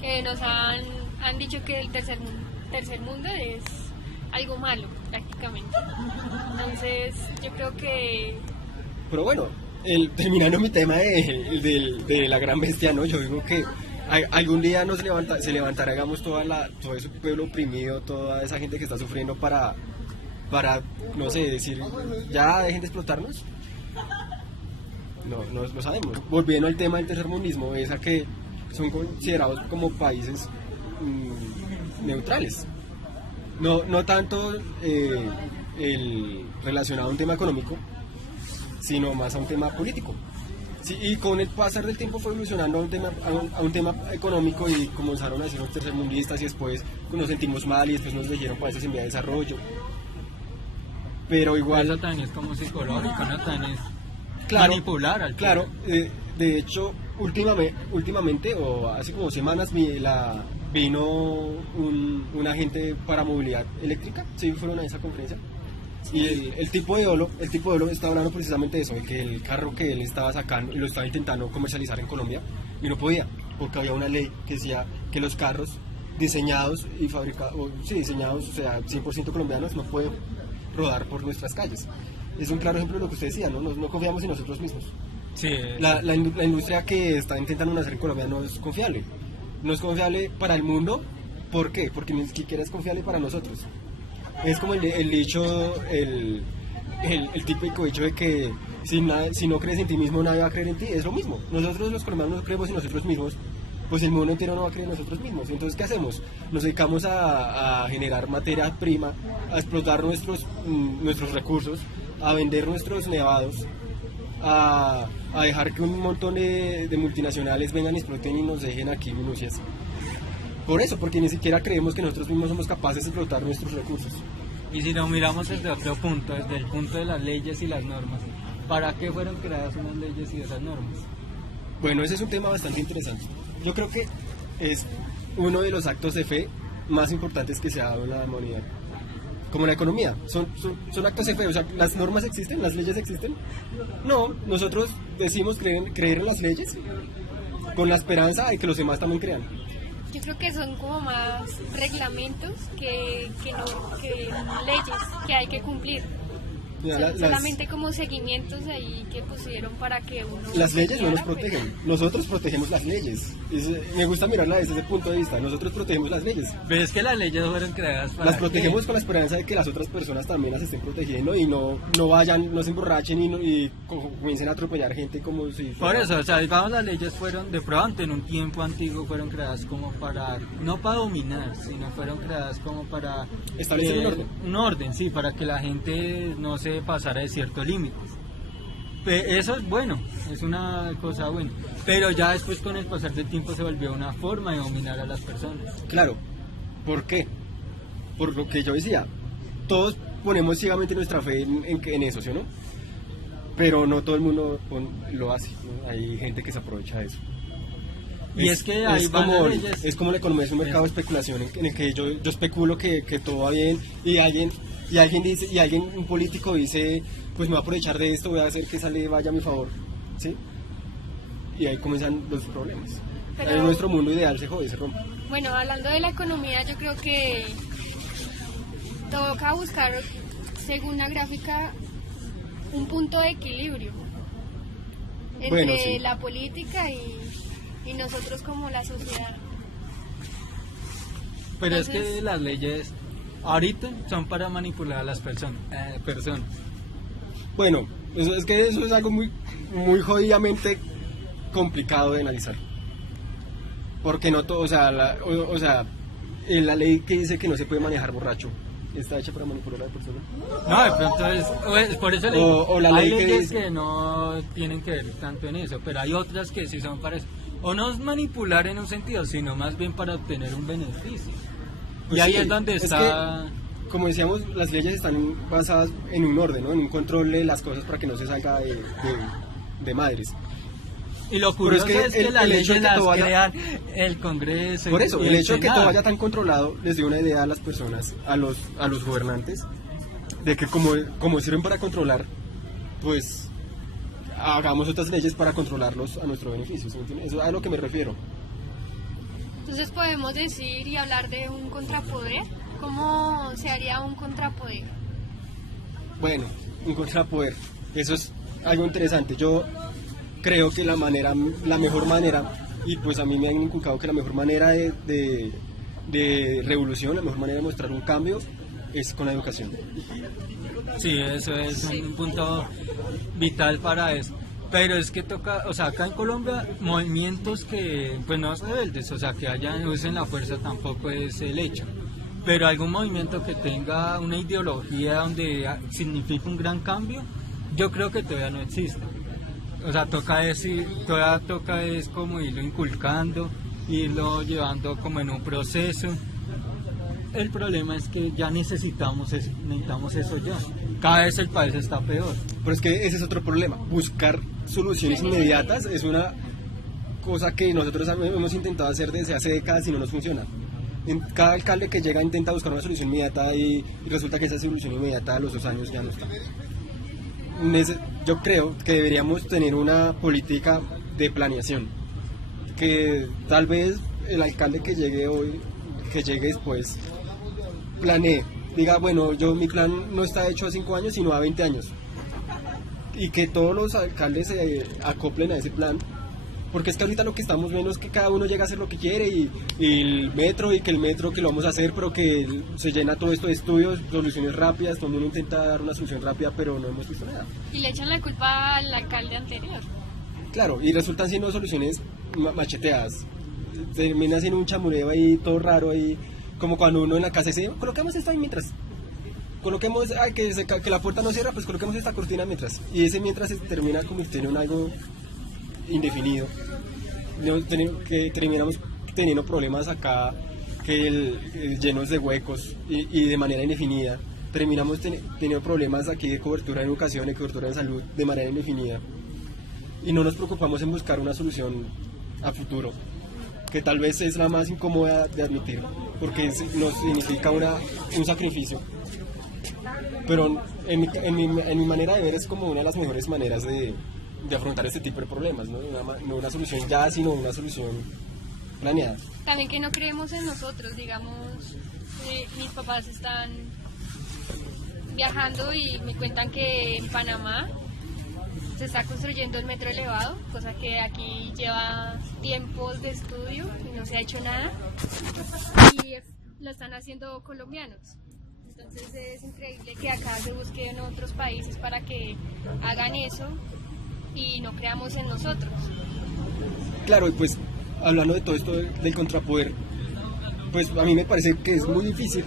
que nos han dicho que el tercer mundo es algo malo prácticamente. Entonces yo creo que... Pero bueno, terminando mi tema de la gran bestia, ¿no? Yo digo que algún día se levantará, digamos, todo ese pueblo oprimido, toda esa gente que está sufriendo para no sé, decir, ya dejen de explotarnos. No sabemos. Volviendo al tema del tercermundismo, es a que son considerados como países neutrales. No tanto relacionado a un tema económico, sino más a un tema político. Sí, y con el pasar del tiempo fue evolucionando a un tema económico y comenzaron a decirnos tercermundistas y después nos sentimos mal y después nos dijeron países en vía de desarrollo. Pero igual... Eso también es como psicológico, ¿no? También es Claro, manipular al claro, de hecho, últimamente, o hace como semanas, vino un agente para movilidad eléctrica, ¿sí fueron a esa conferencia? Y el tipo de Olo estaba hablando precisamente de eso, de que el carro que él estaba sacando y lo estaba intentando comercializar en Colombia, y no podía, porque había una ley que decía que los carros diseñados y fabricados, diseñados, o sea, 100% colombianos, no pueden rodar por nuestras calles. Es un claro ejemplo de lo que usted decía, ¿no? No confiamos en nosotros mismos. Sí, La industria que está intentando nacer en Colombia no es confiable. No es confiable para el mundo. ¿Por qué? Porque ni siquiera es confiable para nosotros. Es como el dicho, el típico dicho de que si no crees en ti mismo, nadie va a creer en ti. Es lo mismo. Nosotros los colombianos no creemos en nosotros mismos, pues el mundo entero no va a creer en nosotros mismos. Entonces, ¿qué hacemos? Nos dedicamos a generar materia prima, a explotar nuestros recursos, a vender nuestros nevados, a dejar que un montón de multinacionales vengan y exploten y nos dejen aquí minucias. Por eso, porque ni siquiera creemos que nosotros mismos somos capaces de explotar nuestros recursos. y si lo miramos desde otro punto, desde el punto de las leyes y las normas, ¿para qué fueron creadas unas leyes y esas normas? Bueno, ese es un tema bastante interesante. Yo creo que es uno de los actos de fe más importantes que se ha dado en la humanidad. Como la economía, son actos de fe. O sea, ¿las normas existen? ¿Las leyes existen? No, nosotros decimos creer en las leyes con la esperanza de que los demás también crean. Yo creo que son como más reglamentos que leyes que hay que cumplir. Mira, Solamente como seguimientos ahí que pusieron para que uno... las leyes no nos pues. protegen, nosotros protegemos las leyes. Me gusta mirarla desde ese punto de vista, nosotros protegemos las leyes. Pero es que las leyes fueron creadas para Las protegemos qué? con la esperanza de que las otras personas también las estén protegiendo y no vayan, no se emborrachen y comiencen a atropellar gente como si Por fuera... eso, o sea, digamos las leyes fueron de pronto en un tiempo antiguo fueron creadas como para, no para dominar, sino fueron creadas como para Establecer un orden. Un orden, sí, para que la gente no se pasara de ciertos límites. Eso es bueno, es una cosa buena, pero ya después con el pasar del tiempo se volvió una forma de dominar a las personas. Claro, ¿por qué? Por lo que yo decía, todos ponemos ciegamente nuestra fe en eso, ¿sí o no? Pero no todo el mundo lo hace, ¿no? Hay gente que se aprovecha de eso. Y es que ahí van las leyes. Es como la economía, es un mercado de especulación en el que yo especulo que todo va bien y alguien dice, un político dice, pues me voy a aprovechar de esto, voy a hacer que esa ley vaya a mi favor, ¿sí? Y ahí comienzan los problemas. Pero- Ahí nuestro mundo ideal se jode, se rompe. Bueno, hablando de la economía, yo creo que toca buscar, según la gráfica, un punto de equilibrio entre Bueno, sí. la política y nosotros como la sociedad. Pero es Entonces- que las leyes ahorita son para manipular a las personas. Bueno, eso es algo muy, muy jodidamente complicado de analizar. Porque no todo, o sea, la ley que dice que no se puede manejar borracho, ¿está hecha para manipular a la persona? No, de pronto es por eso le digo, O la hay ley que leyes dice- que no tienen que ver tanto en eso, pero hay otras que sí son para eso. O no es manipular en un sentido, sino más bien para obtener un beneficio. Pues y ahí sí, es donde está... Como decíamos, las leyes están basadas en un orden, ¿no? En un control de las cosas para que no se salga de madres. Y lo Pero es curioso que es que el las hecho de leyes que las todo vaya- crean el Congreso. Por eso, y el hecho de que todo Senado. vaya tan controlado les dio una idea a las personas, a los gobernantes, de que como sirven para controlar, pues hagamos otras leyes para controlarlos a nuestro beneficio, ¿sí me entiende? Eso es a lo que me refiero. Entonces podemos decir y hablar de un contrapoder. ¿Cómo se haría un contrapoder? Bueno, un contrapoder, eso es algo interesante. Yo creo que la mejor manera, y pues a mí me han inculcado que la mejor manera de revolución, la mejor manera de mostrar un cambio es con la educación. Sí, eso es un punto vital para eso. Pero es que toca, o sea, acá en Colombia, movimientos que, pues no rebeldes, o sea, que usen la fuerza tampoco es el hecho. Pero algún movimiento que tenga una ideología donde signifique un gran cambio, yo creo que todavía no existe. O sea, toca decir, toca es como irlo inculcando, irlo llevando como en un proceso. El problema es que ya necesitamos eso ya. Cada vez el país está peor. Pero es que ese es otro problema. Buscar soluciones inmediatas es una cosa que nosotros hemos intentado hacer desde hace décadas y no nos funciona. Cada alcalde que llega intenta buscar una solución inmediata y resulta que esa solución inmediata a los 2 años ya no está. Yo creo que deberíamos tener una política de planeación, que tal vez el alcalde que llegue hoy, que llegue después, planee, diga, bueno, mi plan no está hecho a 5 años sino a 20 años, y que todos los alcaldes se acoplen a ese plan. Porque es que ahorita lo que estamos viendo es que cada uno llega a hacer lo que quiere y el metro, y que el metro que lo vamos a hacer, pero que se llena todo esto de estudios, soluciones rápidas, todo el mundo intenta dar una solución rápida, pero no hemos visto nada. Y le echan la culpa al alcalde anterior. Claro, y resultan siendo soluciones macheteadas. Termina siendo un chamureo ahí todo raro ahí, como cuando uno en la casa dice, coloquemos esto ahí mientras. Coloquemos, que la puerta no cierra, pues coloquemos esta cortina mientras. Y ese mientras se termina convirtiendo en algo indefinido, que terminamos teniendo problemas acá llenos de huecos y de manera indefinida. Terminamos teniendo problemas aquí de cobertura en educación, de cobertura en salud de manera indefinida, y no nos preocupamos en buscar una solución a futuro, que tal vez es la más incómoda de admitir, porque nos significa un sacrificio, pero en mi manera de ver es como una de las mejores maneras de afrontar este tipo de problemas, no una solución ya, sino una solución planeada. También que no creemos en nosotros, digamos, mis papás están viajando y me cuentan que en Panamá se está construyendo el metro elevado, cosa que aquí lleva tiempos de estudio y no se ha hecho nada, y lo están haciendo colombianos. Entonces es increíble que acá se busque en otros países para que hagan eso y no creamos en nosotros. Claro, y pues hablando de todo esto del contrapoder, pues a mí me parece que es muy difícil,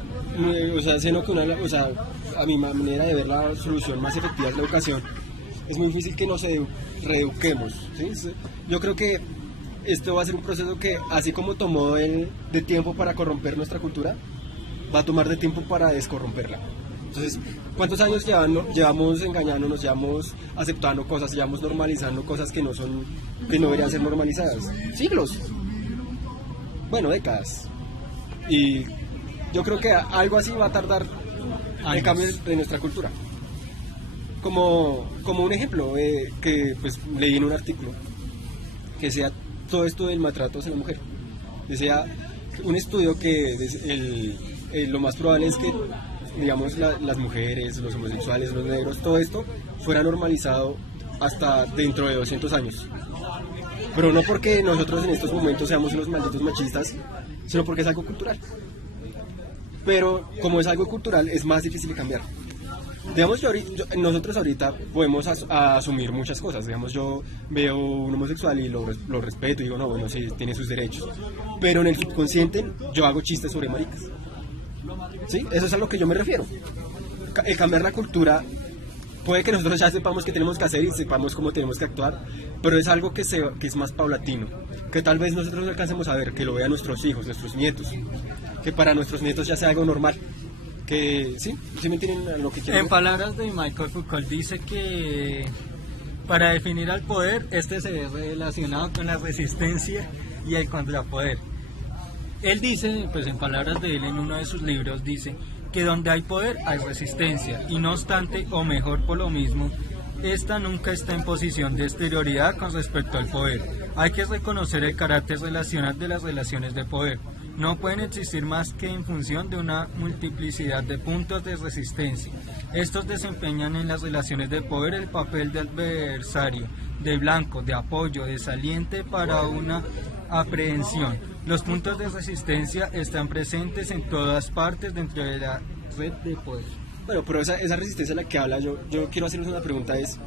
o sea, siendo que a mi manera de ver la solución más efectiva es la educación, es muy difícil que nos reeduquemos, ¿sí? Yo creo que esto va a ser un proceso que, así como tomó de tiempo para corromper nuestra cultura, va a tomar de tiempo para descorromperla. Entonces, ¿cuántos años llevamos engañándonos, llevamos aceptando cosas, llevamos normalizando cosas que no deberían ser normalizadas? Siglos. Bueno, décadas. Y yo creo que algo así va a tardar el cambio de nuestra cultura. Como un ejemplo que pues leí en un artículo, que sea todo esto del maltrato hacia la mujer. Decía un estudio que lo más probable es que, digamos, las mujeres, los homosexuales, los negros, todo esto fuera normalizado hasta dentro de 200 años. Pero no porque nosotros en estos momentos seamos unos malditos machistas, sino porque es algo cultural. Pero como es algo cultural, es más difícil de cambiar. Digamos, nosotros ahorita podemos asumir muchas cosas. Digamos, yo veo un homosexual y lo respeto y digo, no, bueno, sí, tiene sus derechos. Pero en el subconsciente yo hago chistes sobre maricas. ¿Sí? Eso es a lo que yo me refiero. El cambiar la cultura, puede que nosotros ya sepamos qué tenemos que hacer y sepamos cómo tenemos que actuar, pero es algo que es más paulatino, que tal vez nosotros no alcancemos a ver, que lo vean nuestros hijos, nuestros nietos, que para nuestros nietos ya sea algo normal. Que sí me entienden a lo que quiero. En palabras de Michael Foucault dice que para definir al poder, este se ve relacionado con la resistencia y el contrapoder. Él dice, pues en palabras de él en uno de sus libros, dice que donde hay poder hay resistencia, y no obstante, o mejor por lo mismo, esta nunca está en posición de exterioridad con respecto al poder. Hay que reconocer el carácter relacional de las relaciones de poder. No pueden existir más que en función de una multiplicidad de puntos de resistencia. Estos desempeñan en las relaciones de poder el papel de adversario, de blanco, de apoyo, de saliente para una aprehensión. Los puntos de resistencia están presentes en todas partes dentro de la red de poder. Bueno, pero esa resistencia a la que habla, yo quiero hacerles una pregunta, es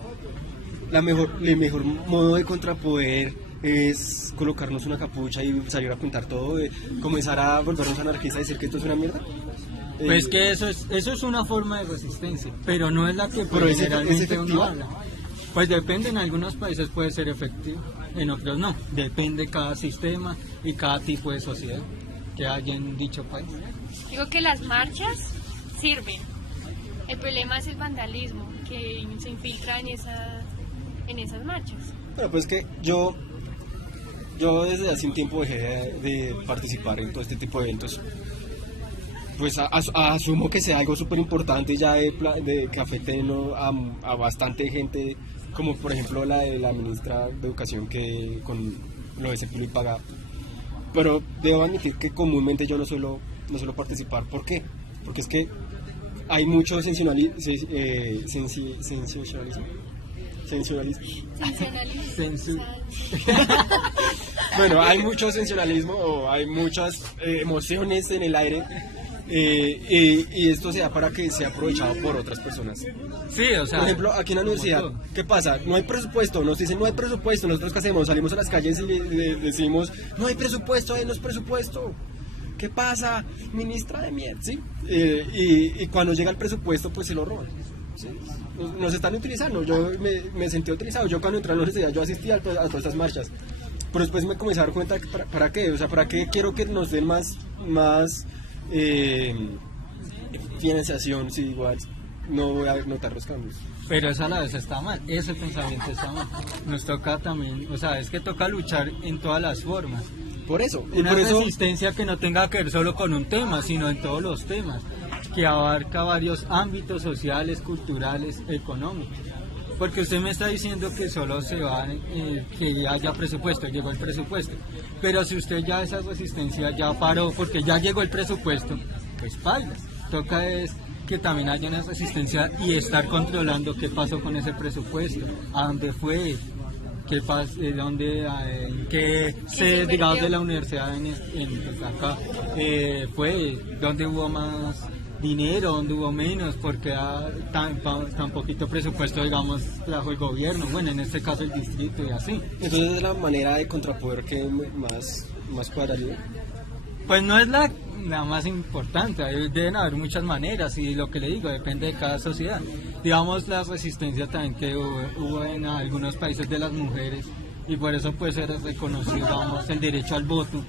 el mejor modo de contrapoder es colocarnos una capucha y salir a apuntar todo, comenzar a volvernos anarquistas y decir que esto es una mierda. Pues que eso es una forma de resistencia, pero no es la que pero generalmente uno habla. Pues depende, en algunos países puede ser efectivo, en otros no. Depende cada sistema y cada tipo de sociedad que haya en dicho país. Digo que las marchas sirven. El problema es el vandalismo que se infiltra en esas marchas. Bueno, pues que yo desde hace un tiempo dejé de participar en todo este tipo de eventos. Pues asumo que sea algo súper importante ya de que afecte, ¿no?, a bastante gente, como por ejemplo la de la ministra de Educación, que con lo de Cepilo y Paga. Pero debo admitir que comúnmente yo no suelo participar. ¿Por qué? Porque es que hay mucho sensacionalismo. Bueno, hay mucho sensacionalismo, o hay muchas emociones en el aire, y esto se da para que sea aprovechado por otras personas. Sí, o sea, por ejemplo, aquí en la universidad, ¿qué pasa? No hay presupuesto, nos dicen no hay presupuesto. Nosotros, ¿qué hacemos? Salimos a las calles y le decimos no hay presupuesto, no es presupuesto. ¿Qué pasa? Ministra de mierda, ¿sí? Y cuando llega el presupuesto, pues se lo roban, ¿sí? Nos están utilizando. Yo me sentí utilizado. Yo cuando entré a la universidad, yo asistía a todas estas marchas. Pero después me comencé a dar cuenta que ¿para qué? O sea, ¿para qué quiero que nos den más financiación si igual no voy a notar los cambios? pero eso a la vez está mal, ese pensamiento está mal. Nos toca también, o sea, es que toca luchar en todas las formas. Por eso. Y Una por eso resistencia que no tenga que ver solo con un tema, sino en todos los temas, que abarca varios ámbitos sociales, culturales, económicos. Porque usted me está diciendo que solo se va, que haya presupuesto, llegó el presupuesto. Pero si usted ya esa resistencia ya paró porque ya llegó el presupuesto, pues paila. Toca es que también haya una resistencia y estar controlando qué pasó con ese presupuesto, a dónde fue, qué sede, digamos, de la universidad pues acá fue, dónde hubo más dinero, dónde hubo menos, porque tan poquito presupuesto, digamos, trajo el gobierno, bueno, en este caso el distrito y así. Entonces es la manera de contrapoder que más cuadraría. Pues no es la más importante, deben haber muchas maneras y lo que le digo, depende de cada sociedad. Digamos, la resistencia también que hubo en algunos países de las mujeres, y por eso puede ser reconocido, digamos, el derecho al voto.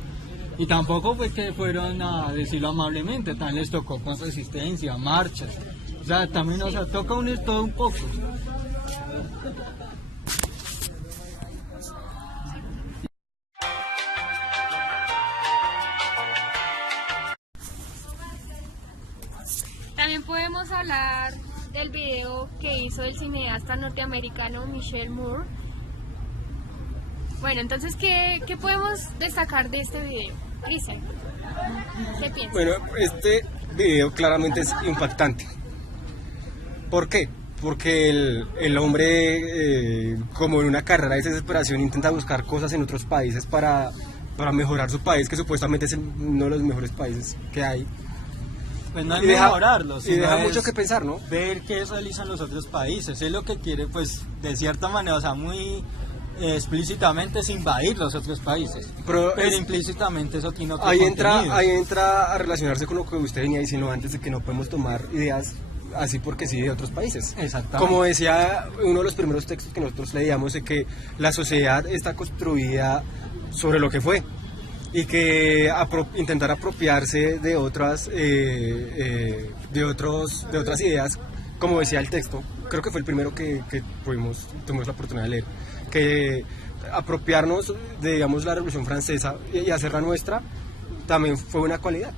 Y tampoco fue que fueron a decirlo amablemente, también les tocó con resistencia, marchas. O sea, también, o sea, toca unir todo un poco. También podemos hablar del video que hizo el cineasta norteamericano Michael Moore. Bueno, entonces, ¿qué podemos destacar de este video? Cristian, ¿qué piensas? Bueno, este video claramente es impactante. ¿Por qué? Porque el hombre, como en una carrera de desesperación, intenta buscar cosas en otros países para mejorar su país, que supuestamente es uno de los mejores países que hay. Pues no es Y deja- mejorarlo, y sino deja es mucho que pensar, ¿no? ver qué realizan los otros países. Es lo que quiere, pues, de cierta manera, o sea, muy explícitamente es invadir los otros países. Pero Implícitamente eso tiene otro ahí contenido. entra a relacionarse con lo que usted venía diciendo antes, de que no podemos tomar ideas así porque sí de otros países. Exactamente. Como decía uno de los primeros textos que nosotros leíamos, de que la sociedad está construida sobre lo que fue, y que intentar apropiarse de otras ideas, como decía el texto, creo que fue el primero que tuvimos la oportunidad de leer, que apropiarnos de, digamos, la Revolución Francesa y hacerla nuestra también fue una cualidad.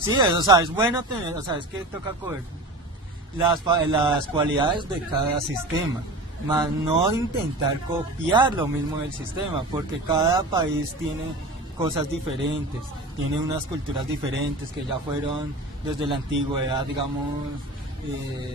Sí, o sea, es bueno tener, o sea, es que toca coger las cualidades de cada sistema, más no intentar copiar lo mismo del sistema, porque cada país tiene cosas diferentes, tiene unas culturas diferentes que ya fueron desde la antigüedad, digamos,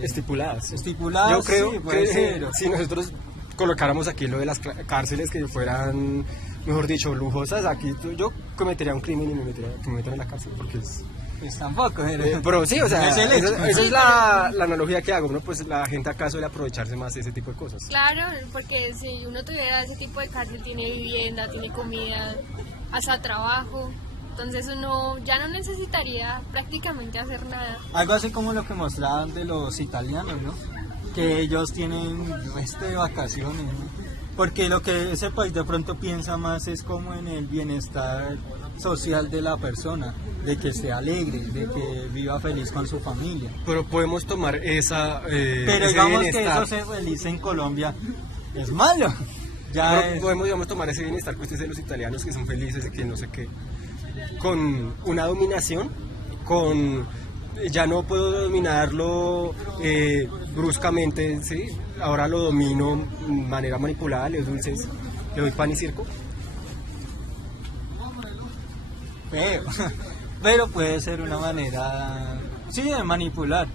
Estipuladas. estipuladas. Yo creo sí, puede que ser. si nosotros colocáramos aquí lo de las cárceles que fueran, mejor dicho, lujosas, aquí yo cometería un crimen y me metería en la cárcel, porque es... Pues tampoco, pero sí, o sea, es el hecho. esa es la analogía que hago, ¿no? Pues la gente acá suele aprovecharse más de ese tipo de cosas. Claro, porque si uno tuviera ese tipo de cárcel, tiene vivienda, tiene comida, hasta trabajo, entonces uno ya no necesitaría prácticamente hacer nada. Algo así como lo que mostraban de los italianos, ¿no? que ellos tienen de vacaciones, ¿no? Porque lo que ese país de pronto piensa más es como en el bienestar social de la persona, de que esté alegre, de que viva feliz con su familia. Pero podemos tomar esa Pero ese digamos que bienestar. eso ser feliz en Colombia es malo. Ya Pero es- podemos, digamos, tomar ese bienestar que ustedes de los italianos que son felices y que no sé qué, con una dominación, con ya no puedo dominarlo bruscamente, ¿sí? Ahora lo domino de manera manipulada, le doy dulces, le doy pan y circo. feo, pero puede ser una manera, sí, de manipular,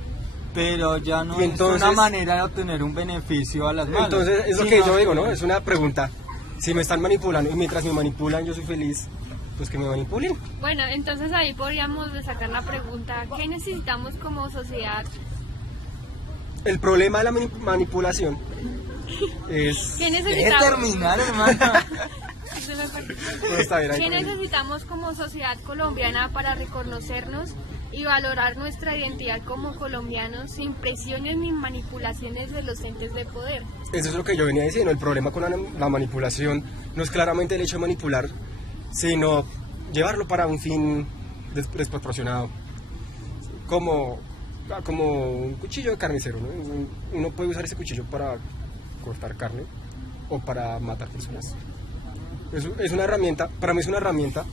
pero ya no Y entonces- es una manera de obtener un beneficio a las malas. Entonces es lo sino que yo digo, ¿no? Es una pregunta. Si me están manipulando y mientras me manipulan yo soy feliz, pues que me manipulen. Bueno, entonces ahí podríamos sacar la pregunta, ¿qué necesitamos como sociedad? El problema de la manipulación es... ¿Qué Deje necesitamos? terminar, hermano. Todo está bien ahí ¿Qué con él. necesitamos como sociedad colombiana para reconocernos y valorar nuestra identidad como colombianos sin presiones ni manipulaciones de los entes de poder? Eso es lo que yo venía diciendo. El problema con la manipulación no es claramente el hecho de manipular, sino llevarlo para un fin desproporcionado. Como un cuchillo de carnicero, ¿no? Uno puede usar ese cuchillo para cortar carne o para matar personas. Es una herramienta, para mí es una herramienta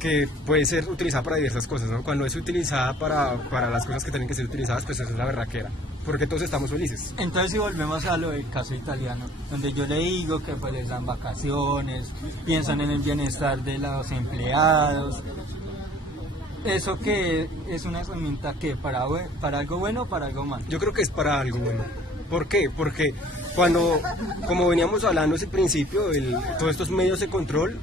que puede ser utilizada para diversas cosas, ¿no? Cuando es utilizada para las cosas que tienen que ser utilizadas, pues eso es la berraquera, porque todos estamos felices. Entonces si volvemos a lo del caso italiano, donde yo le digo que pues les dan vacaciones, piensan en el bienestar de los empleados, eso que es una herramienta que para algo bueno o para algo malo. Yo creo que es para algo bueno. ¿Por qué? Porque como veníamos hablando desde el principio, todos estos medios de control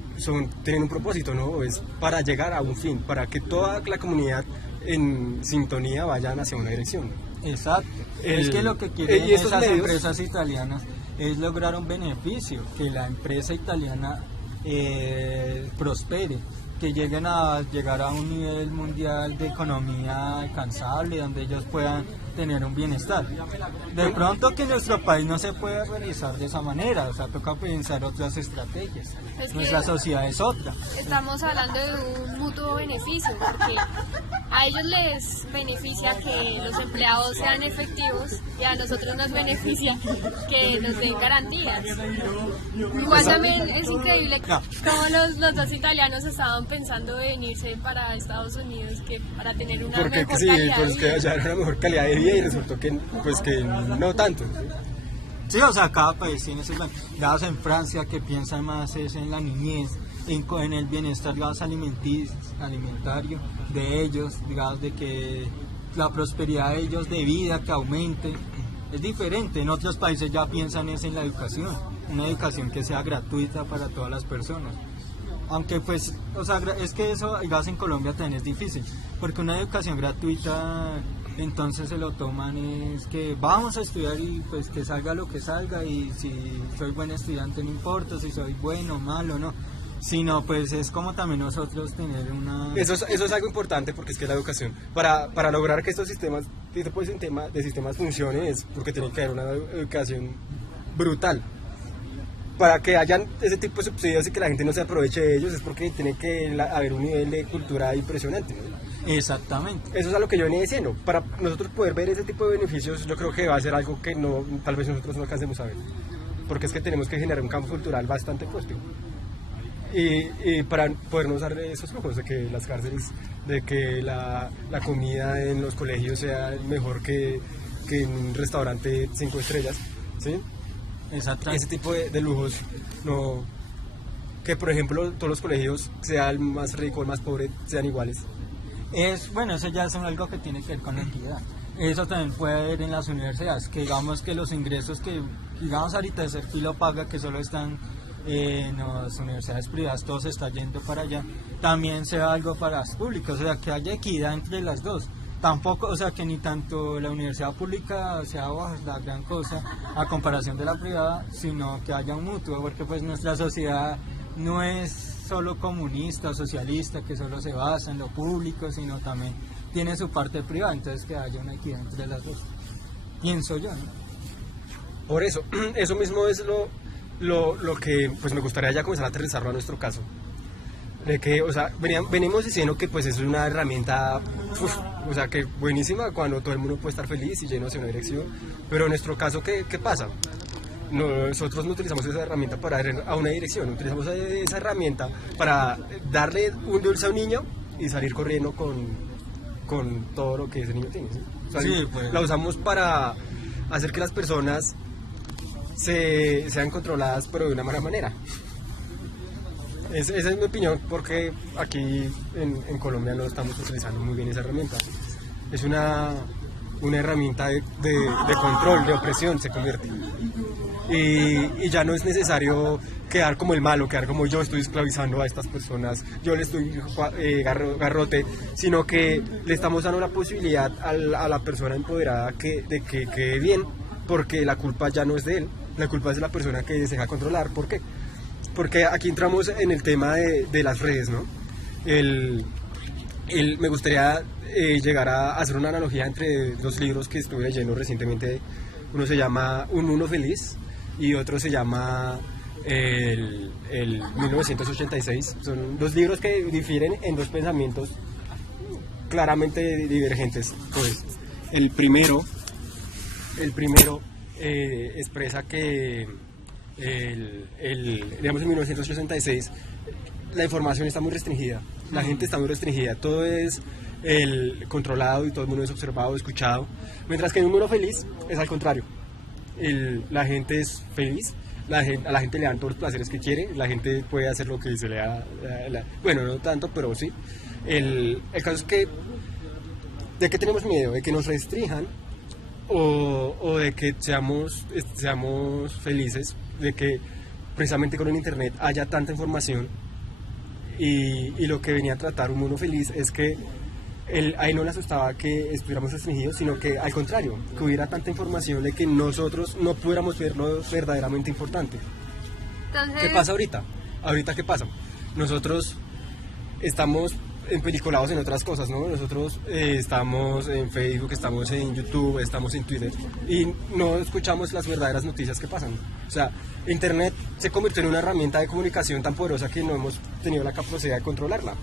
tienen un propósito, ¿no? Es para llegar a un fin, para que toda la comunidad en sintonía vayan hacia una dirección. Exacto. El- Es que lo que quieren y estos esas medios- empresas italianas es lograr un beneficio, que la empresa italiana prospere, que lleguen a llegar a un nivel mundial de economía alcanzable, donde ellos puedan tener un bienestar. De pronto que nuestro país no se puede realizar de esa manera, o sea, toca pensar otras estrategias. Es que- Nuestra sociedad es otra. Estamos hablando de un mutuo beneficio, porque a ellos les beneficia que los empleados sean efectivos y a nosotros nos beneficia que nos den garantías. Igual también es increíble No. cómo los dos italianos estaban pensando en irse para Estados Unidos que para tener una Porque mejor sí, calidad pues de que vida. allá era una mejor calidad de vida y resultó que, pues que no tanto. Sí, o sea, cada país tiene sus dados en Francia que piensan más es en la niñez, en el bienestar digamos, alimentario de ellos, digamos, de que la prosperidad de ellos de vida que aumente. Es diferente, en otros países ya piensan es en la educación, una educación que sea gratuita para todas las personas. Aunque pues, o sea, es que eso, digamos, en Colombia también es difícil, porque una educación gratuita, entonces se lo toman es que vamos a estudiar y pues que salga lo que salga y si soy buen estudiante no importa, si soy bueno, malo, no, sino pues es como también nosotros tener una... Eso es algo importante porque es que la educación, para lograr que estos sistemas, este tipo de sistemas funcionen, es porque tiene que haber una educación brutal. Para que hayan ese tipo de subsidios y que la gente no se aproveche de ellos, es porque tiene que haber un nivel de cultura impresionante, ¿no? Exactamente. Eso es a lo que yo venía diciendo. Para nosotros poder ver ese tipo de beneficios, yo creo que va a ser algo que no, tal vez nosotros no alcancemos a ver. Porque es que tenemos que generar un campo cultural bastante fuerte. Y para podernos dar esos flujos de que las cárceles, de que la comida en los colegios sea mejor que en un restaurante 5 estrellas, ¿sí? Exactamente. Ese tipo de lujos, no, que por ejemplo todos los colegios, sea el más rico o el más pobre, sean iguales. Bueno, eso ya es algo que tiene que ver con la equidad. Eso también puede haber en las universidades, que digamos que los ingresos que, digamos ahorita de Filo paga, que solo están en las universidades privadas, todo se está yendo para allá, también sea algo para las públicas, o sea, que haya equidad entre las dos. Tampoco, o sea, que ni tanto la universidad pública sea la gran cosa a comparación de la privada, sino que haya un mutuo, porque pues nuestra sociedad no es solo comunista o socialista, que solo se basa en lo público, sino también tiene su parte privada, entonces que haya una equidad entre las dos. Pienso yo, ¿no? Por eso, eso mismo es lo que pues me gustaría ya comenzar a aterrizarlo a nuestro caso. De que, o sea, venimos diciendo que pues es una herramienta, o sea, que buenísima cuando todo el mundo puede estar feliz y lleno hacia una dirección, pero en nuestro caso, ¿qué pasa? Nosotros no utilizamos esa herramienta para ir a una dirección, utilizamos esa herramienta para darle un dulce a un niño y salir corriendo con todo lo que ese niño tiene, ¿sí? O sea, Sí, pues. la usamos para hacer que las personas sean controladas, pero de una mala manera. Esa es mi opinión, porque aquí en Colombia no estamos utilizando muy bien esa herramienta. Es una herramienta de control, de opresión, se convierte. Y ya no es necesario quedar como el malo, quedar como yo estoy esclavizando a estas personas, yo le estoy garrote, sino que le estamos dando la posibilidad a la persona empoderada de que quede bien, porque la culpa ya no es de él, la culpa es de la persona que se deja controlar. ¿Por qué? Porque aquí entramos en el tema de las redes, ¿no? Me gustaría llegar a hacer una analogía entre dos libros que estuve leyendo recientemente. Uno se llama Un Mundo Feliz y otro se llama el 1986. Son dos libros que difieren en dos pensamientos claramente divergentes. Pues el primero expresa que digamos en 1986 la información está muy restringida, la gente está muy restringida, todo es controlado y todo el mundo es observado, escuchado, mientras que en un mundo feliz es al contrario. La gente es feliz, a la gente le dan todos los placeres que quiere, la gente puede hacer lo que se le da, bueno, no tanto, pero sí. El caso es que, ¿de qué tenemos miedo? ¿De que nos restrinjan o de que seamos felices? De que precisamente con el internet haya tanta información y lo que venía a tratar Un Mundo Feliz es que ahí no le asustaba que estuviéramos restringidos, sino que al contrario, que hubiera tanta información de que nosotros no pudiéramos ver lo verdaderamente importante. Entonces, ¿Qué pasa ahorita? ¿Ahorita qué pasa? Nosotros estamos empeliculados en otras cosas, ¿no? Nosotros estamos en Facebook, estamos en YouTube, estamos en Twitter y no escuchamos las verdaderas noticias que pasan. O sea, Internet se convirtió en una herramienta de comunicación tan poderosa que no hemos tenido la capacidad de controlarla.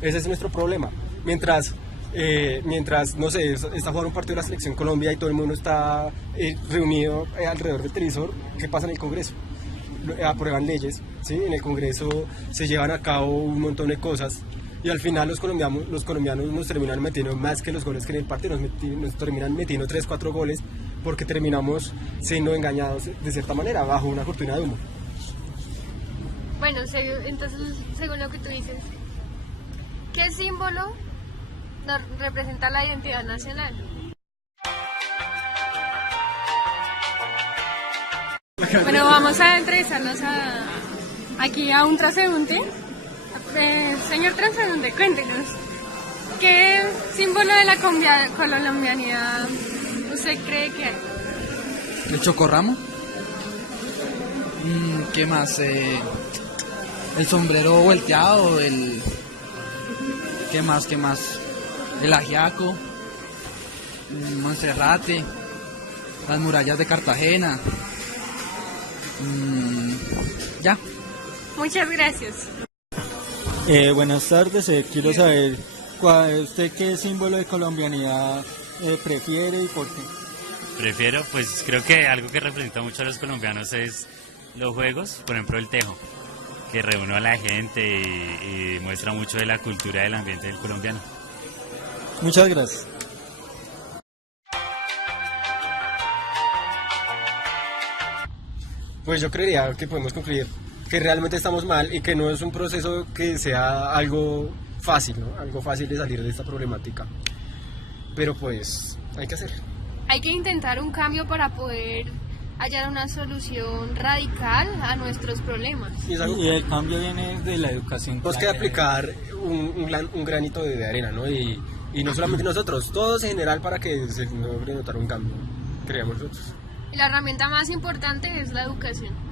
Ese es nuestro problema. Mientras, no sé, está jugando un partido de la Selección Colombia y todo el mundo está reunido alrededor del televisor, ¿qué pasa en el Congreso? Aprueban leyes, ¿sí? En el Congreso se llevan a cabo un montón de cosas y al final los colombianos nos terminan metiendo más que los goles que en el partido, nos terminan metiendo 3-4 goles porque terminamos siendo engañados de cierta manera bajo una cortina de humo. bueno, entonces, según lo que tú dices, ¿qué símbolo representa la identidad nacional? Bueno, vamos a entrevistarnos aquí a un transeúnte. Señor transeúnte, cuéntenos, ¿qué símbolo de la colombianidad usted cree que hay? El chocorramo. ¿Qué más? El sombrero volteado, ¿Qué más? El ajiaco, Monserrate, las murallas de Cartagena. Ya. Muchas gracias. Buenas tardes, quiero saber usted qué símbolo de colombianidad prefiere y por qué. Prefiero, pues creo que algo que representa mucho a los colombianos es los juegos, por ejemplo el tejo, que reúne a la gente y muestra mucho de la cultura del ambiente del colombiano. Muchas gracias. Pues yo creería que podemos concluir que realmente estamos mal y que no es un proceso que sea algo fácil, ¿no? Algo fácil de salir de esta problemática. Pero pues hay que hacer. Hay que intentar un cambio para poder hallar una solución radical a nuestros problemas. Y es algo Y el cambio viene de la educación. tenemos que aplicar un granito de arena, ¿no? Y no solamente nosotros, todos en general para que se logre notar un cambio, creemos nosotros. La herramienta más importante es la educación.